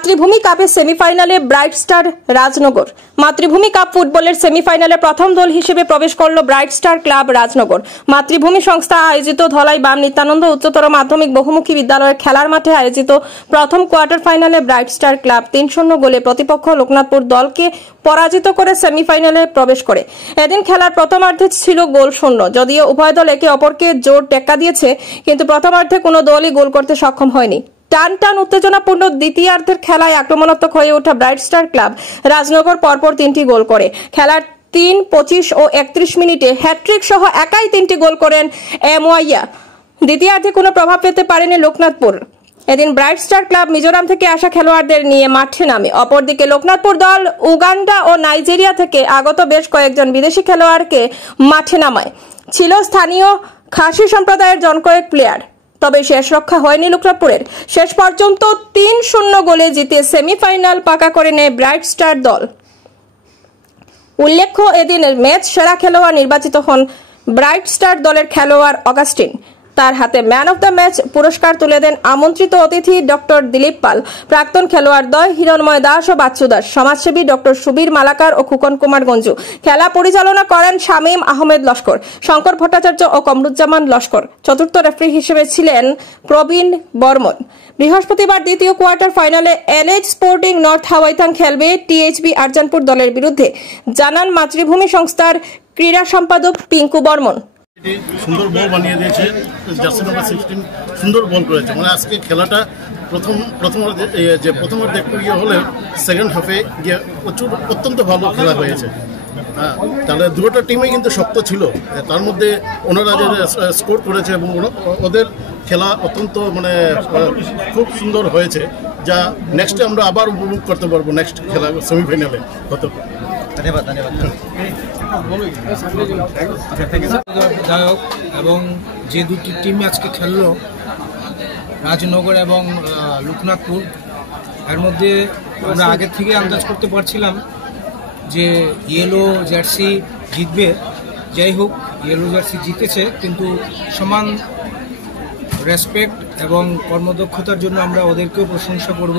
মাতৃভূমি কাপের সেমিফাইনালে ব্রাইট স্টার রাজনগর। মাতৃভূমি কাপ ফুটবলের সেমিফাইনালে প্রথম দল হিসেবে প্রবেশ করল ব্রাইট স্টার ক্লাব রাজনগর। মাতৃভূমি সংস্থা আয়োজিত ধলাই বাম নিত্যানন্দ উচ্চতর মাধ্যমিক বহুমুখী বিদ্যালয়ের খেলার মাঠে আয়োজিত প্রথম কোয়ার্টার ফাইনালে ব্রাইট স্টার ক্লাব 3-0 গোলে প্রতিপক্ষ লোকনাথপুর দলকে পরাজিত করে সেমিফাইনালে প্রবেশ করে। এদিন খেলার প্রথমার্ধে ছিল গোল শূন্য। যদিও উভয় দল একে অপরকে জোর টেক্কা দিয়েছে, কিন্তু প্রথমার্ধে কোনো দলই গোল করতে সক্ষম হয়নি। টান টান উত্তেজনাপূর্ণ দ্বিতীয়ার্ধের খেলায় আক্রমণাত্মক হয়ে ওঠা ব্রাইট স্টার ক্লাব রাজনগর পরপর 3টি গোল করে। খেলার 3, 25 ও 31 মিনিটে হ্যাট্রিক সহ একাই 3টি গোল করেন এমওয়াইয়া। দ্বিতীয়ার্ধে কোনো প্রভাব পেতে পারেনি লোকনাথপুর। এদিন ব্রাইট স্টার ক্লাব মিজোরাম থেকে আসা খেলোয়াড়দের নিয়ে মাঠে নামে। অপরদিকে লোকনাথপুর দল উগান্ডা ও নাইজেরিয়া থেকে আগত বেশ কয়েকজন বিদেশি খেলোয়াড়কে মাঠে নামায়। ছিল স্থানীয় খাসি সম্প্রদায়ের জনকয়েক প্লেয়ার। তবে শেষ রক্ষা হয়নি লোকনাথপুরের। শেষ পর্যন্ত 3-0 গোলে জিতে সেমিফাইনাল পাকা করে নেয় ব্রাইট স্টার দল। উল্লেখ্য, এদিনের ম্যাচ সেরা খেলোয়াড় নির্বাচিত হন ব্রাইট স্টার দলের খেলোয়াড় অগাস্টিন। তার হাতে ম্যান অফ দ্য ম্যাচ পুরস্কার তুলে দেন আমন্ত্রিত অতিথি ডক্টর দিলীপ পাল, প্রাক্তন খেলোয়াড় দ্বয় হিরণময় দাস ও বাচ্চু দাস, সমাজসেবী ডক্টর সুবীর মালাকার ও খুকন কুমার গঞ্জু। খেলা পরিচালনা করেন শামীম আহমেদ লস্কর, শঙ্কর ভট্টাচার্য ও কমরুজ্জামান লস্কর। চতুর্থ রেফারি হিসেবে ছিলেন প্রবীণ বর্মন। বৃহস্পতিবার দ্বিতীয় কোয়ার্টার ফাইনালে এলএইচ স্পোর্টিং নর্থ হাওয়াইথাং খেলবে টিএইচবি আরজানপুর দলের বিরুদ্ধে, জানান মাতৃভূমি সংস্থার ক্রীড়া সম্পাদক পিঙ্কু বর্মন। সুন্দর বল বানিয়ে দিয়েছে, জার্সি নাম্বার 16 সুন্দর বল করেছে। মানে আজকে খেলাটা প্রথমার্ধে একটু হলে সেকেন্ড হাফে গিয়ে অত্যন্ত ভালো খেলা হয়েছে। তাহলে দুটো টিমে কিন্তু শক্ত ছিল, তার মধ্যে ওনারা যে স্কোর করেছে এবং ওদের খেলা অত্যন্ত খুব সুন্দর হয়েছে, যা নেক্সটে আমরা আবার উপভোগ করতে পারবো নেক্সট খেলা সেমিফাইনালে হতে। ধন্যবাদ। যাই হোক, এবং যে দুটি টিম আজকে খেললো, রাজনগর এবং লোকনাথপুর, এর মধ্যে আমরা আগে থেকে আন্দাজ করতে পারছিলাম যে ইয়েলো জার্সি জিতবে। যাই হোক, ইয়েলো জার্সি জিতেছে, কিন্তু সমান রেসপেক্ট এবং কর্মদক্ষতার জন্য আমরা ওদেরকেও প্রশংসা করব,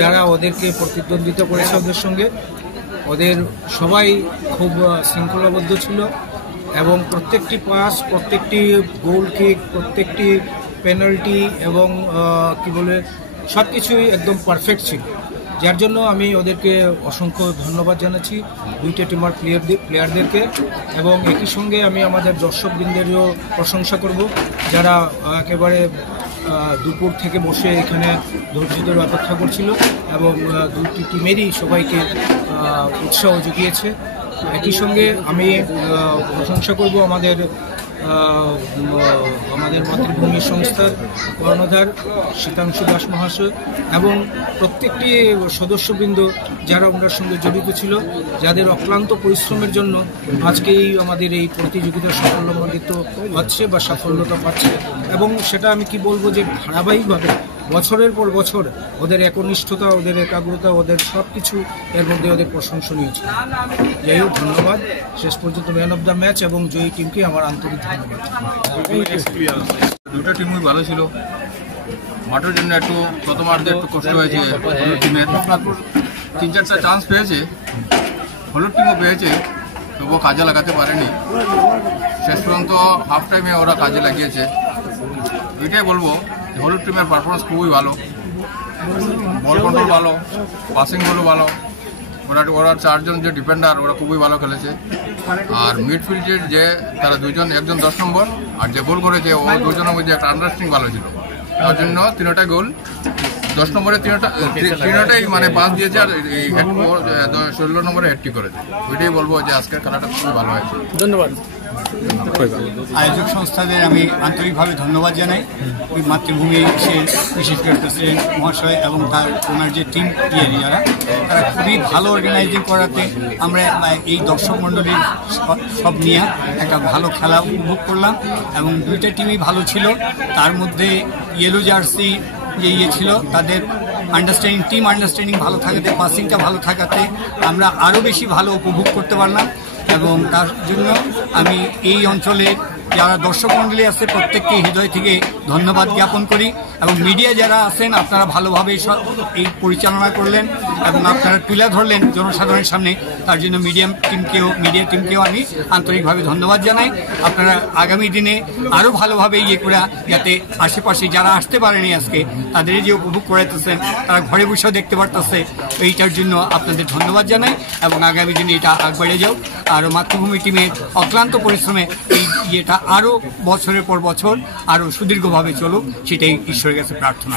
যারা ওদেরকে প্রতিদ্বন্দ্বিতা করেছে ওদের সঙ্গে। ওদের সবাই খুব শৃঙ্খলাবদ্ধ ছিল এবং প্রত্যেকটি পাস, প্রত্যেকটি গোল কিক, প্রত্যেকটি পেনাল্টি এবং সব কিছুই একদম পারফেক্ট ছিল, যার জন্য আমি ওদেরকে অসংখ্য ধন্যবাদ জানাচ্ছি, দুইটা টিমার প্লেয়ারদেরকে। এবং একই সঙ্গে আমি আমাদের দর্শকবৃন্দেরও প্রশংসা করব, যারা একেবারে দুপুর থেকে বসে এখানে ধৈর্য ধরে অপেক্ষা করছিল এবং দুটি টিমেরই সবাইকে উৎসাহ জুগিয়েছে। একই সঙ্গে আমি প্রশংসা করব আমাদের মাতৃভূমি সংস্থার কর্ণধার শীতাংশু দাস মহাশয় এবং প্রত্যেকটি সদস্যবৃন্দ যারা ওনার সঙ্গে জড়িত ছিল, যাদের অক্লান্ত পরিশ্রমের জন্য আজকেই আমাদের এই প্রতিযোগিতা সাফল্যমণ্ডিত হচ্ছে বা সাফল্যতা পাচ্ছে। এবং সেটা আমি কি বলবো, যে ধারাবাহিকভাবে বছরের পর বছর ওদের একনিষ্ঠতা, ওদের একাগ্রতা, ওদের সব কিছু এর মধ্যে ওদের প্রশংসনীয় ছিল। যাই হোক, ধন্যবাদ। শেষ পর্যন্ত ম্যান অফ দ্য ম্যাচ এবং জয়ী টিমকে আমার আন্তরিক ধন্যবাদ। দুটো টিমই ভালো ছিল। মাঠের জন্য একটু প্রথমার্ধে একটু কষ্ট হয়েছে টিমের। 3-4টা চান্স পেয়েছে, হলুদ টিমও পেয়েছে, তবুও কাজে লাগাতে পারেনি। শেষ পর্যন্ত হাফ টাইমে ওরা কাজে লাগিয়েছে। এটাই বলবো, হলুদ টিমের পারফরমেন্স খুবই ভালো, বল কন্ট্রোল ভালো, পাসিংগুলো ভালো। ওরা 4 জন যে ডিফেন্ডার, ওরা খুবই ভালো খেলেছে। আর মিডফিল্ডের যে তারা দুজন, একজন 10 নম্বর আর যে গোল করেছে, ও দুজনের মধ্যে একটা আন্ডারস্ট্যান্ডিং ভালো ছিল। তার জন্য 3টা গোল 10 নম্বরে 3টাই পাস দিয়েছে, আর এই 16 নম্বরে হ্যাট্রিক করেছে। ওইটাই বলবো যে আজকের খেলাটা খুবই ভালো হয়েছে। ধন্যবাদ। আয়োজক সংস্থাদের আমি আন্তরিকভাবে ধন্যবাদ জানাই। মাতৃভূমি বিশেষ করে প্রেসিডেন্ট মহাশয় এবং ওনার যে টিম যারা, তারা খুবই ভালো অর্গানাইজিং করাতে আমরা এই দর্শক মণ্ডলীর সব নিয়ে একটা ভালো খেলা উপভোগ করলাম এবং দুইটা টিমই ভালো ছিল। তার মধ্যে ইয়েলো জার্সি যে ছিল, তাদের টিম আন্ডারস্ট্যান্ডিং ভালো থাকাতে, পাসিংটা ভালো থাকাতে আমরা আরও বেশি ভালো উপভোগ করতে পারলাম। এবং তার জন্য আমি এই অঞ্চলে যারা দর্শক মণ্ডলী আছে প্রত্যেককে হৃদয় থেকে ধন্যবাদ জ্ঞাপন করি। এবং মিডিয়া যারা আছেন আপনারা ভালোভাবে এই পরিচালনা করলেন এবং আপনারা তুলে ধরলেন জনসাধারণের সামনে, তার জন্য মিডিয়া টিমকেও আমি আন্তরিকভাবে ধন্যবাদ জানাই। আপনারা আগামী দিনে আরও ভালোভাবে করে যাতে আশেপাশে যারা আসতে পারেনি আজকে তাদের যে উপভোগ করাইতেছেন, তারা ঘরে বসেও দেখতে পারতেছে, এইটার জন্য আপনাদের ধন্যবাদ জানাই। এবং আগামী দিনে এটা আগবাড়ে যাও, আর মাতৃভূমি টিমের অক্লান্ত পরিশ্রমে এই ইয়েটা আরও বছরের পর বছর আরও সুদীর্ঘভাবে চলুক, সেটাই ঈশ্বরের কাছে প্রার্থনা।